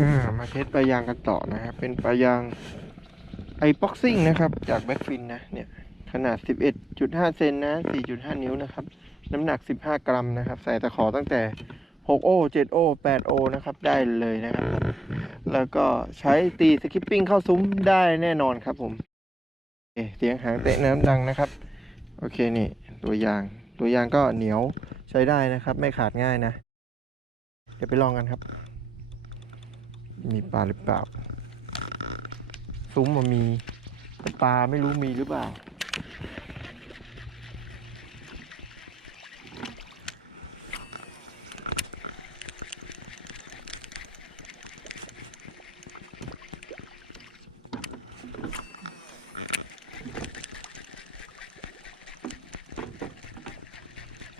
อ่ามาเทสปลายางกันต่อนะครับ เป็นปลายางไอบ็อกซิ่งนะครับ จากแบ็กฟินนะ เนี่ย ขนาด 11.5 เซนนะ 4.5 นิ้วนะครับ น้ำหนัก 15 กรัมนะครับ ใส่ตะขอตั้งแต่ 6 โอ 7 โอ 8 โอนะครับ ได้เลยนะครับ แล้วก็ใช้ตีสคิปปิ้งเข้าซุ้มได้แน่นอนครับผมเสียงหางเตะน้ำดังนะครับ โอเคนี่ ตัวยาง ตัวยางก็เหนียวใช้ได้นะครับ ไม่ขาดง่ายนะ เดี๋ยวไปลองกันครับ มีปลาหรือเปล่า ซุ้มมันมีแต่ปลาไม่รู้มีหรือเปล่า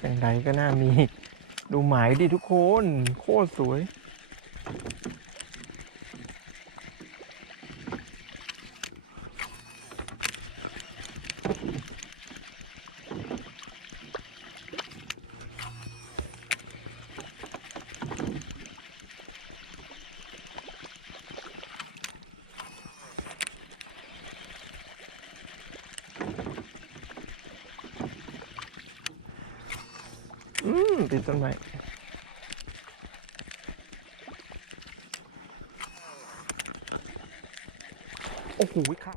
อย่างไรก็น่ามี ดูหมายดิทุกคน โคตรสวย อืม ติดต้นไม้โอ้โหครับ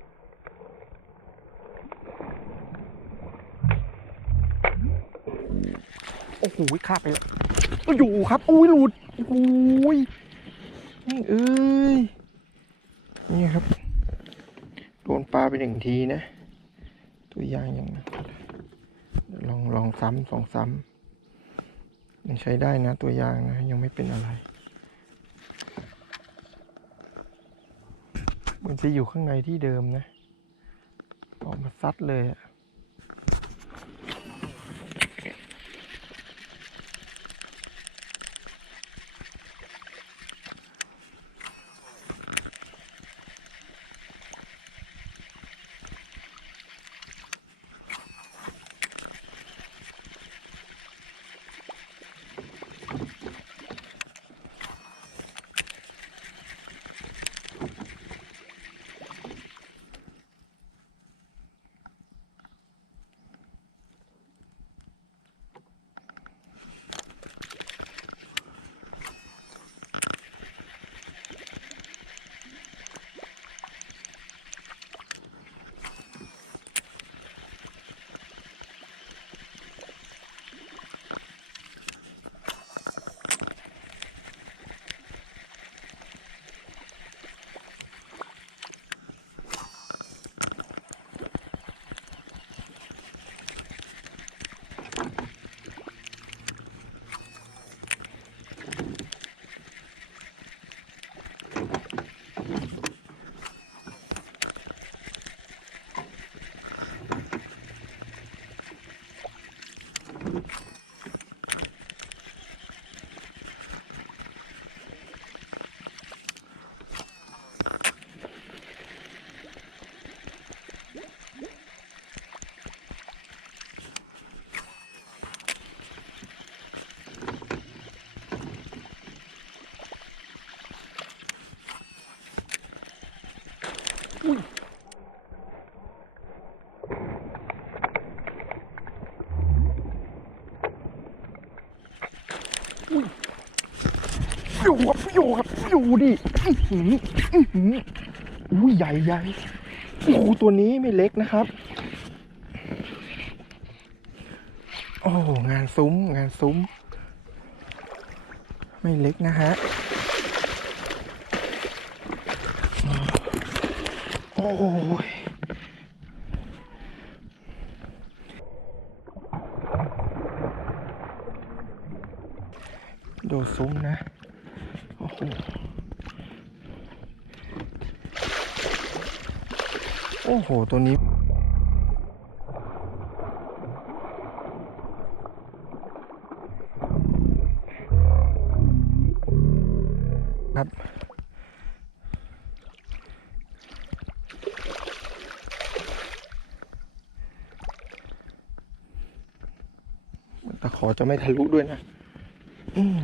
โอ้โหคาไปแล้วอยอยู่ครับอุ้ยหลุดโอ้ยนี่เอ้ยนี่ครับโดนปลาไปหนึ่งทีนะ ตัวยางยังลองลองซ้ำสองซ้ำ ยังใช้ได้นะตัวยางนะ ยังไม่เป็นอะไรเหมือนจะอยู่ข้างในที่เดิมนะ ออกมาซัดเลยอะ ครับอยู่ครับอยู่ดิอื้อหืออื้อหืออุ้ยใหญ่ใหญ่โอ้โหตัวนี้ไม่เล็กนะครับ โอ้งานซุ้มงานซุ้ม ไม่เล็กนะฮะโอ้ยดูซุ้มนะ โอ้โห ตัวนี้ครับตะขอจะไม่ทะลุด้วยนะ อืม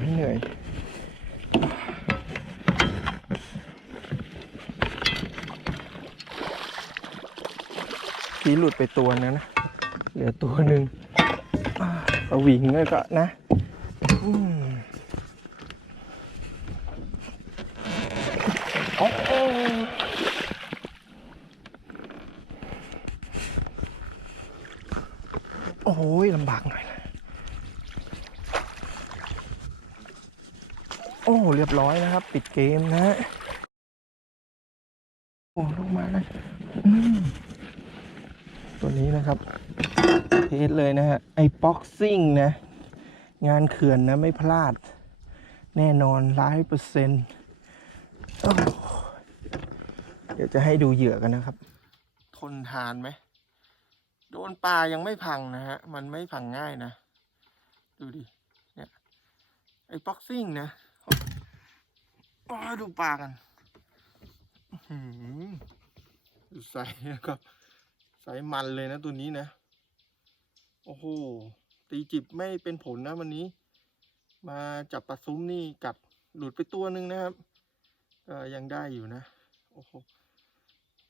เหนื่อยทีหลุดไปตัวนึงนะ เหลือตัวหนึ่งเอาหวิงเลยก็นะโอ้โหโอ้ยลำบากหน่อยนะ โอ้ เรียบร้อยนะครับ ปิดเกมนะฮะโอ้ลงมาเลยตัวนี้นะครับเทสเลยนะฮะไอ้บ็อกซิ่งนะ งานเขื่อนนะไม่พลาด แน่นอนร้อยเปอร์เซ็นต์เดี๋ยวจะให้ดูเหยื่อกันนะครับ ทนทานไหม โดนปลายังไม่พังนะฮะ มันไม่พังง่ายนะ ดูดิ เนี่ย ไอ้บ็อกซิ่งนะ โอ้ดูปลากันใสนะครับ ใสมันเลยนะตัวนี้นะ โอ้โห ตีจิบไม่เป็นผลนะวันนี้ มาจับปลาซุ้มนี่กัดหลุดไปตัวหนึ่งนะครับเออยังได้อยู่นะ โอ้โห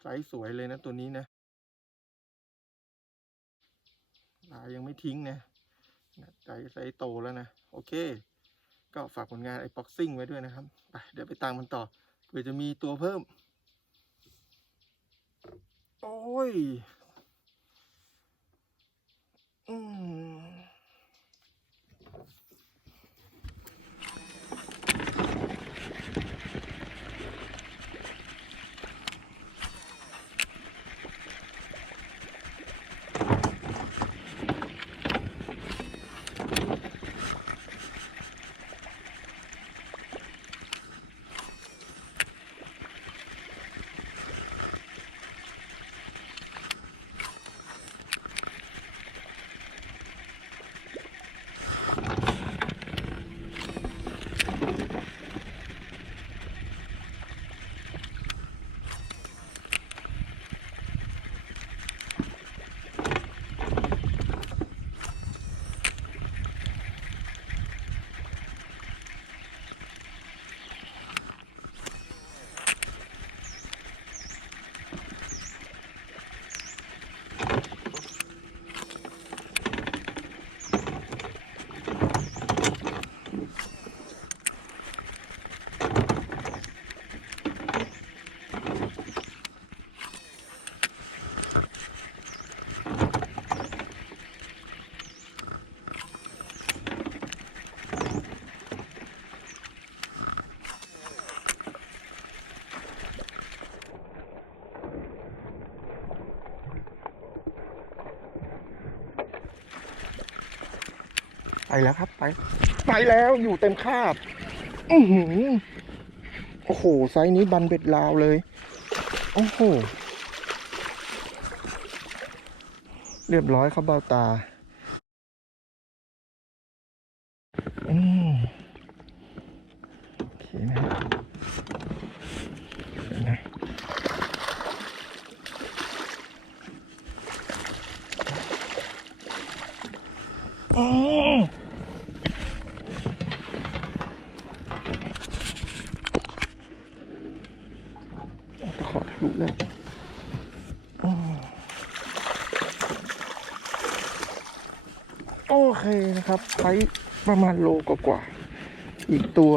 ไซส์สวยเลยนะตัวนี้นะลายยังไม่ทิ้งนะนะใจไซส์โตแล้วนะ โอเค ก็ฝากผลงานไอ้บ็อกซิ่งไว้ด้วยนะครับไปเดี๋ยวไปตามมันต่อเผื่อจะมีตัวเพิ่ม โอ้ย อืม แล้วครับ ไป ไปแล้วอยู่เต็มคาบอือหือโอ้โห ไซส์นี้บันเบ็ดลาวเลย โอ้โห เรียบร้อยครับเบ้าตาอืมโอเคนะครับดี๋ยวนะอืมเอาุเลยโอเคนะครับไซส์ประมาณโลกว่าๆอีกตัว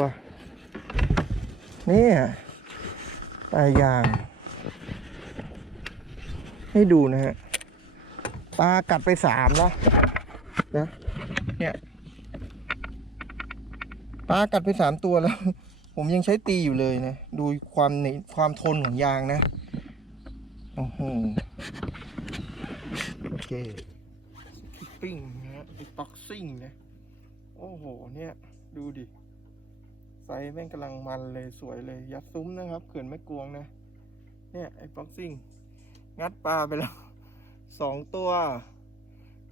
เนี่ยปลายาง ให้ดูนะฮะปลากัดไปสามแล้วนะเนี่ยปลากัดไปสามตัวแล้ว ผมยังใช้ตีอยู่เลยนะ ดูความหนความทนของยางนะโอ้โหโอเคปิ้งนะฮะบ็อกซิ่งนะ โอ้โห เนี่ย ดูดิ ไซส์แม่งกำลังมันเลยสวยเลย ยัดซุ้มนะครับ เขื่อนแม่กวงนะ เนี่ยไอ้บ็อกซิ่ง งัดปลาไปแล้วสองตัว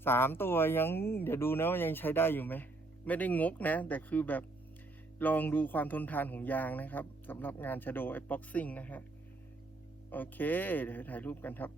สามตัวยัง เดี๋ยวดูนะว่ายังใช้ได้อยู่ไหม ไม่ได้งกนะ แต่คือแบบ ลองดูความทนทานของยางนะครับสำหรับงานชโดไอ้บ็อกซิ่งนะฮะ โอเค เดี๋ยวถ่ายรูปกันครับ